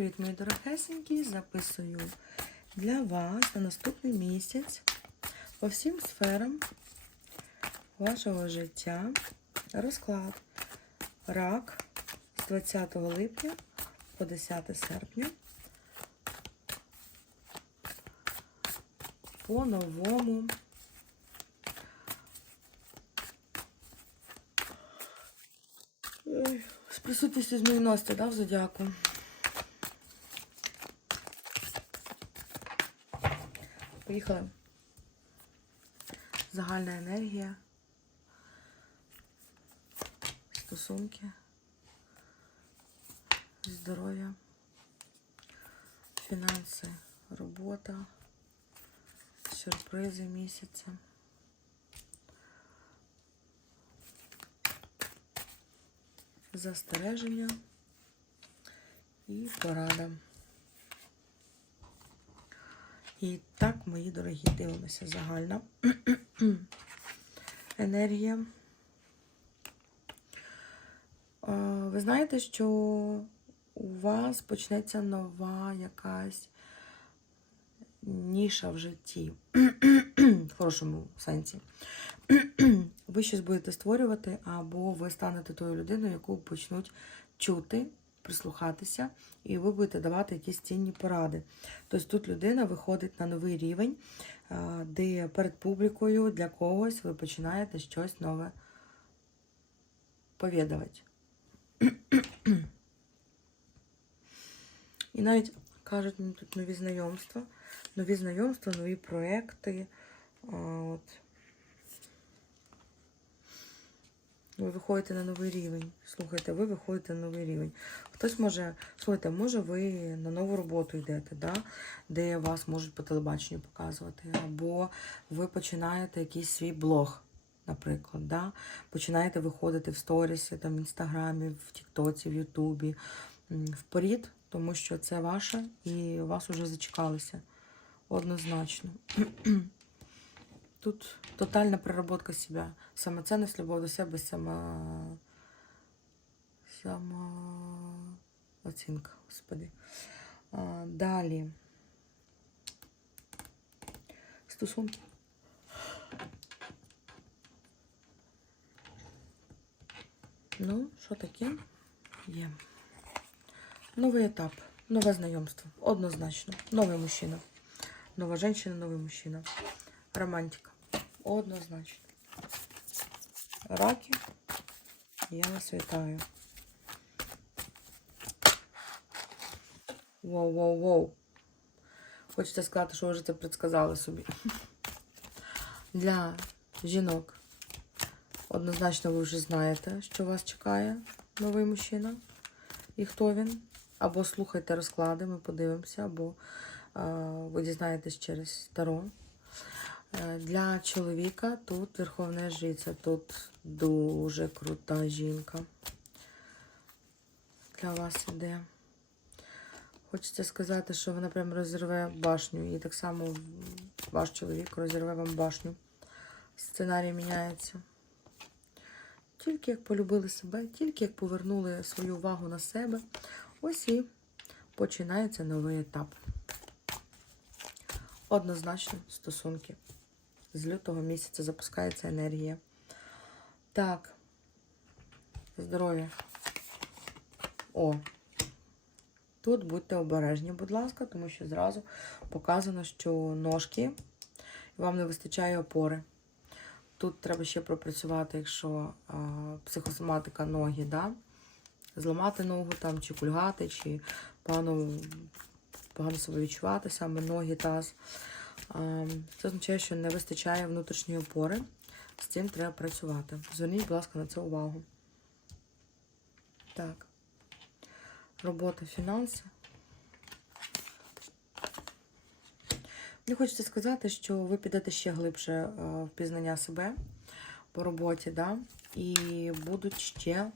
привіт, мої дорогесенькі! Записую для вас на наступний місяць по всім сферам вашого життя розклад рак з 20 липня по 10 серпня. По новому. З присутністю змінності, да, в зодіаку. Поїхали. Загальна енергія. Стосунки. Здоров'я. Фінанси, робота. Сюрпризи місяця. Застереження і порада. І так, мої дорогі, дивимося загальна енергія. Ви знаєте, що у вас почнеться нова якась ніша в житті, в хорошому сенсі. Ви щось будете створювати, або ви станете тою людиною, яку почнуть чути, прислухатися, і ви будете давати якісь цінні поради. Тобто тут людина виходить на новий рівень, де перед публікою для когось ви починаєте щось нове повідувати. І навіть кажуть тут нові знайомства, нові знайомства, нові проекти. От. Ви виходите на новий рівень. Слухайте, ви виходите на новий рівень. Хтось може, слухайте, може ви на нову роботу йдете, да? де вас можуть по телебаченню показувати, або ви починаєте якийсь свій блог, наприклад. Да? Починаєте виходити в сторісі, там, в інстаграмі, в Тіктоці, в Ютубі, м, вперед, тому що це ваше і вас вже зачекалися. Однозначно. Тут тотальна переработка себе. Самоцінність, любов до себе, сама... самооцінка, господи. А, далі. Стосунки. Ну, що таке? Є. Новий етап, нове знайомство. Однозначно. Новий мужчина. Нова жінка, новий мужчина. Романтика. Однозначно. Раки. Я вас вітаю. Воу-воу-воу. Хочете сказати, що ви вже це предсказали собі. Для жінок. Однозначно ви вже знаєте, що вас чекає новий мужчина. І хто він. Або слухайте розклади, ми подивимося, або а, ви дізнаєтесь через Таро. Е, Для чоловіка тут Верховна Жриця, тут дуже крута жінка. Для вас іде. Хочеться сказати, що вона прям розірве башню. І так само ваш чоловік розірве вам башню. Сценарій міняється. Тільки як полюбили себе, тільки як повернули свою увагу на себе. Ось і починається новий етап. Однозначно стосунки. З лютого місяця запускається енергія. Так. Здоров'я. О. Тут будьте обережні, будь ласка, тому що зразу показано, що ножки, вам не вистачає опори. Тут треба ще пропрацювати, якщо а, психосоматика ноги, да? зламати ногу там, чи кульгати, чи погано, погано себе відчувати, саме ноги, таз. А, Це означає, що не вистачає внутрішньої опори. З цим треба працювати. Зверніть, будь ласка, на це увагу. Так. Робота, фінанси. Мені хочеться сказати, що ви підете ще глибше е, в пізнання себе по роботі, да? і будуть ще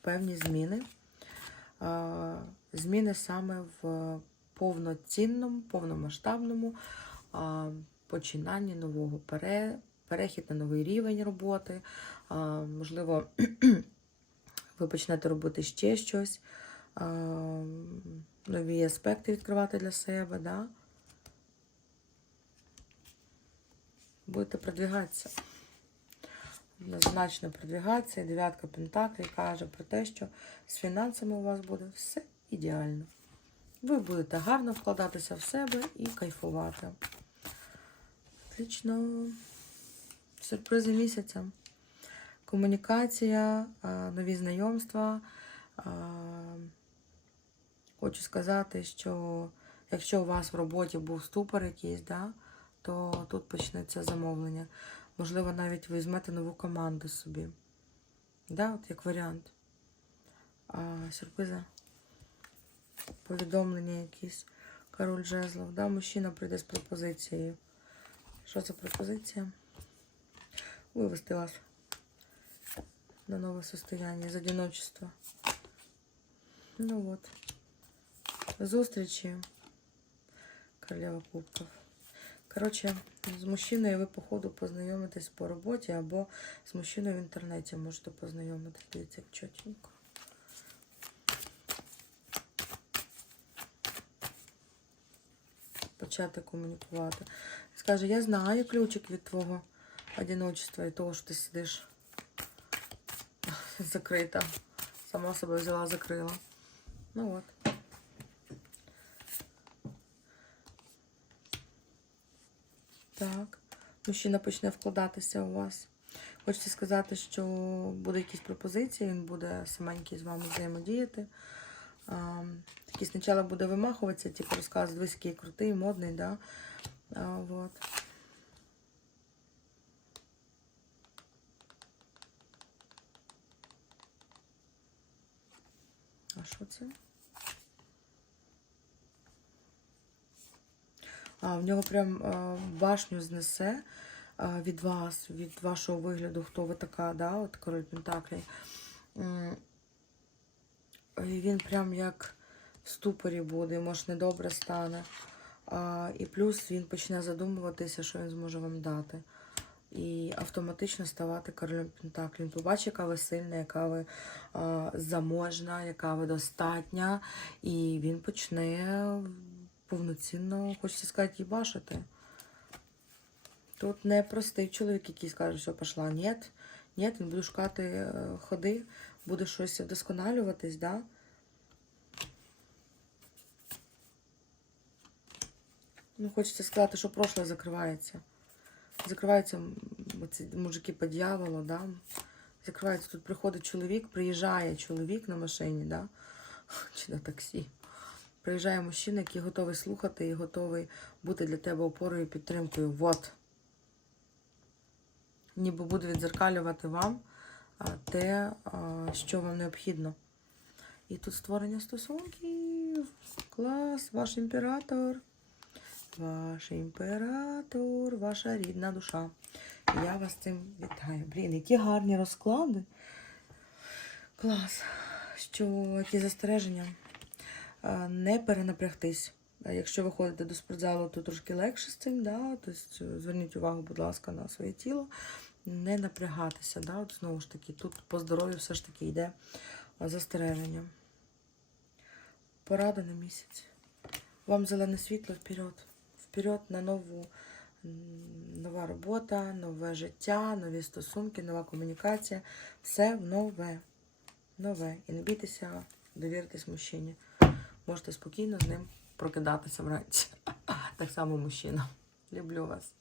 певні зміни. Е, Зміни саме в повноцінному, повномасштабному починанні нового пере, перехід на новий рівень роботи. Можливо, ви почнете робити ще щось. нові аспекти відкривати для себе, да? Будете продвигатися. Однозначно продвигатися. І дев'ятка Пентаклів каже про те, що з фінансами у вас буде все ідеально. Ви будете гарно вкладатися в себе і кайфувати. Отлично. Сюрпризи місяця. Комунікація, нові знайомства. Хочу сказати, що якщо у вас в роботі був ступор якийсь, да, то тут почнеться замовлення. Можливо, навіть візьмете нову команду собі. Да, от як варіант. А, сюрпризи. Повідомлення якісь. Король жезлов. Да, мужчина прийде з пропозицією. Що це пропозиція? Вивести вас на нове состояние, з одиночества. Ну вот. Зустрічі. Королева кубків. Коротше, з мужчиною ви, походу, познайомитесь по роботі або з мужчиною в інтернеті можете познайомитись. Дивіться, чотенько. Почати комунікувати. Скаже, я знаю ключик від твого одиночества і того, що ти сидиш закрита. Сама себе взяла, закрила. Ну от. Так. Мужчина почне вкладатися у вас. Хочеться сказати, що буде якісь пропозиції, він буде саменький з вами взаємодіяти. А, такий спочатку буде вимахуватися, типу розказує, дивись, який крутий, модний, да? А, вот. А що це? А, в нього прям а, башню знесе а, від вас, від вашого вигляду, хто ви така, да, от король Пентаклей. М, І він прям як ступорі буде, може недобре стане. А, і плюс він почне задумуватися, що він зможе вам дати. І автоматично ставати королем Пентаклів. Він побачить, яка ви сильна, яка ви а, заможна, яка ви достатня. І він почне повноцінно, хочеться сказати, їбашити. Тут не простий чоловік, який скаже, що пішла. Ні, ні, він буде шукати е, ходи, буде щось вдосконалюватись, да? Ну, хочеться сказати, що прошлое закривається. Закриваються м, оці мужики по дьяволу, да? Закривається, тут приходить чоловік, приїжджає чоловік на машині, да? Чи на таксі. Приїжджає мужчина, який готовий слухати і готовий бути для тебе опорою і підтримкою. Вот. Ніби буде відзеркалювати вам те, що вам необхідно. І тут створення стосунків. Клас, ваш імператор. Ваш імператор, ваша рідна душа. Я вас цим вітаю. Блін, які гарні розклади. Клас. Що які застереження? Е, не перенапрягтись. Е, Якщо ви ходите до спортзалу, то трошки легше з цим, да? тобто зверніть увагу, будь ласка, на своє тіло. Не напрягатися. Да? От знову ж таки, тут по здоров'ю все ж таки йде е, застереження. Порада на місяць. Вам зелене світло вперед. Вперед на нову. Нова робота, нове життя, нові стосунки, нова комунікація. Все в нове. Нове. І не бійтеся довіритись мужчині можете спокійно з ним прокидатися вранці. Так само мужчина. Люблю вас.